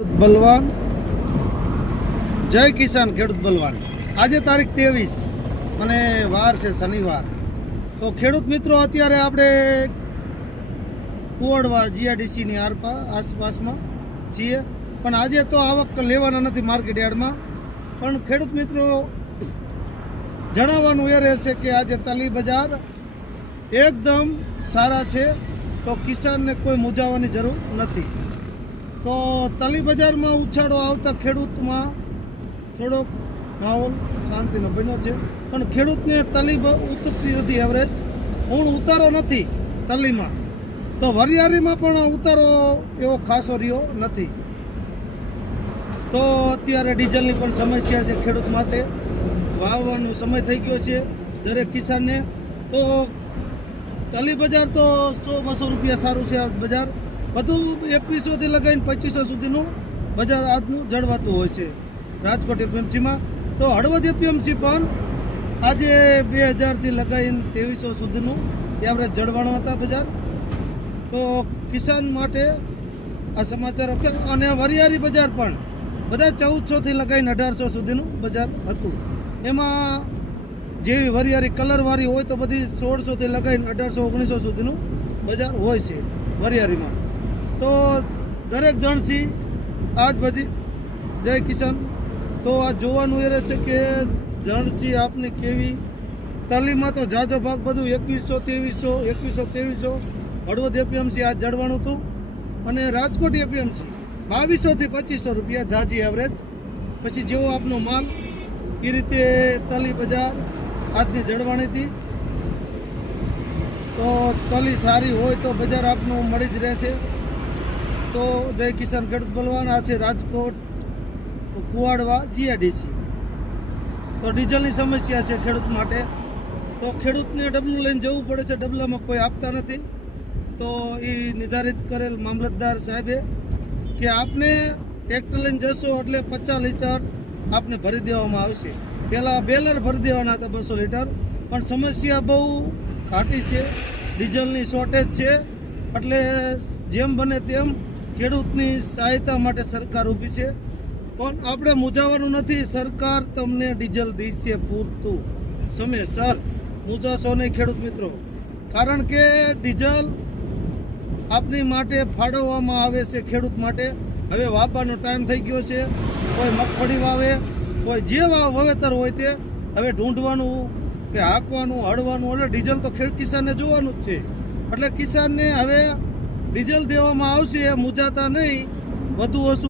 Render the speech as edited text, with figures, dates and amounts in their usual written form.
બલવાન જય કિસાન ખેડૂત બલવાન આજે તારીખ 23 અને વાર છે શનિવાર। તો ખેડૂત મિત્રો અત્યારે આપણે કુવાડવા જીઆઈડીસીની આસપાસમાં છીએ, પણ આજે તો આવક લેવાના નથી માર્કેટ યાર્ડમાં। પણ ખેડૂત મિત્રો જણાવવાનું એ રહેશે કે આજે તલી બજાર એકદમ સારા છે, તો કિસાનને કોઈ મૂંઝાવાની જરૂર નથી। તો તલી બજારમાં ઉછાળો આવતા ખેડૂતમાં થોડોક માહોલ શાંતિનો બન્યો છે, પણ ખેડૂતને તલી ઉતરતી નથી, એવરેજ ઉતારો નથી તલીમાં। તો વરિયાળીમાં પણ ઉતારો એવો ખાસો રહ્યો નથી। તો અત્યારે ડીઝલની પણ સમસ્યા છે ખેડૂત માટે, વાવવાનો સમય થઈ ગયો છે દરેક કિસાનને। તો તલી બજાર તો 100-200 રૂપિયા સારું છે આ બજાર, બધું 2100થી લગાવીને 2500 સુધીનું બજાર આજનું જળવાતું હોય છે રાજકોટ એપીએમસીમાં। તો હળવદ એપીએમસી પણ આજે 2000થી લગાવીને 2300 સુધીનું એવરેજ જળવાના હતા બજાર। તો કિસાન માટે આ સમાચાર હતા। અને વરિયાળી બજાર પણ બધા 1400થી લગાવીને 1800 સુધીનું બજાર હતું। એમાં જેવી વરિયાળી કલરવાળી હોય તો બધી 1600થી લગાવીને 1800-1900 સુધીનું બજાર હોય છે વરિયાળીમાં। તો દરેક જણસી આજ બધી જય કિસાન। તો આ જોવાનું એ રહેશે કે જણસી આપને કેવી। તલીમાં તો જાજો ભાગ બધું 2100-2300 હળવદ એપીએમસી આજ જળવાનું હતું, અને રાજકોટ એપીએમસી 2200થી 2500 રૂપિયા જાજી એવરેજ। પછી જેવો આપનો માલ એ રીતે તલી બજાર આજની જળવાણી હતી। તો તલી સારી હોય તો બજાર આપનું મળી જ રહેશે। તો જય કિસાન ખેડૂત બલવાન, આ છે રાજકોટ કુવાડવા જીઆઈડીસી। તો ડીઝલની સમસ્યા છે ખેડૂત માટે, તો ખેડૂતને ડબલું લઈને જવું પડે છે, ડબલામાં કોઈ આપતા નથી। તો એ નિર્ધારિત કરેલ મામલતદાર સાહેબે કે આપને ટ્રેક્ટર લઈને જશો એટલે 50 લીટર આપને ભરી દેવામાં આવશે। પહેલાં બેલર ભરી દેવાના હતા 200 લીટર, પણ સમસ્યા બહુ ઘાટી છે, ડીઝલની શોર્ટેજ છે, એટલે જેમ બને તેમ ખેડૂતની સહાયતા માટે સરકાર ઊભી છે। પણ આપણે મૂંઝાવાનું નથી, સરકાર તમને ડીઝલ દેશે પૂરતું સમયસર, મૂંઝાશો નહીં ખેડૂત મિત્રો। કારણ કે ડીઝલ આપની માટે ફાળવવામાં આવે છે ખેડૂત માટે। હવે વાવવાનો ટાઈમ થઈ ગયો છે, કોઈ મગફળી વાવે, કોઈ જે વાવેતર હોય તે હવે ઢૂંઢવાનું કે હાંકવાનું, હળવાનું, એટલે ડીઝલ તો કિસાનને જોવાનું જ છે। એટલે કિસાનને હવે ડીઝલ દેવામાં આવશે, મૂંઝાતા નહીં, વધુ ઓછું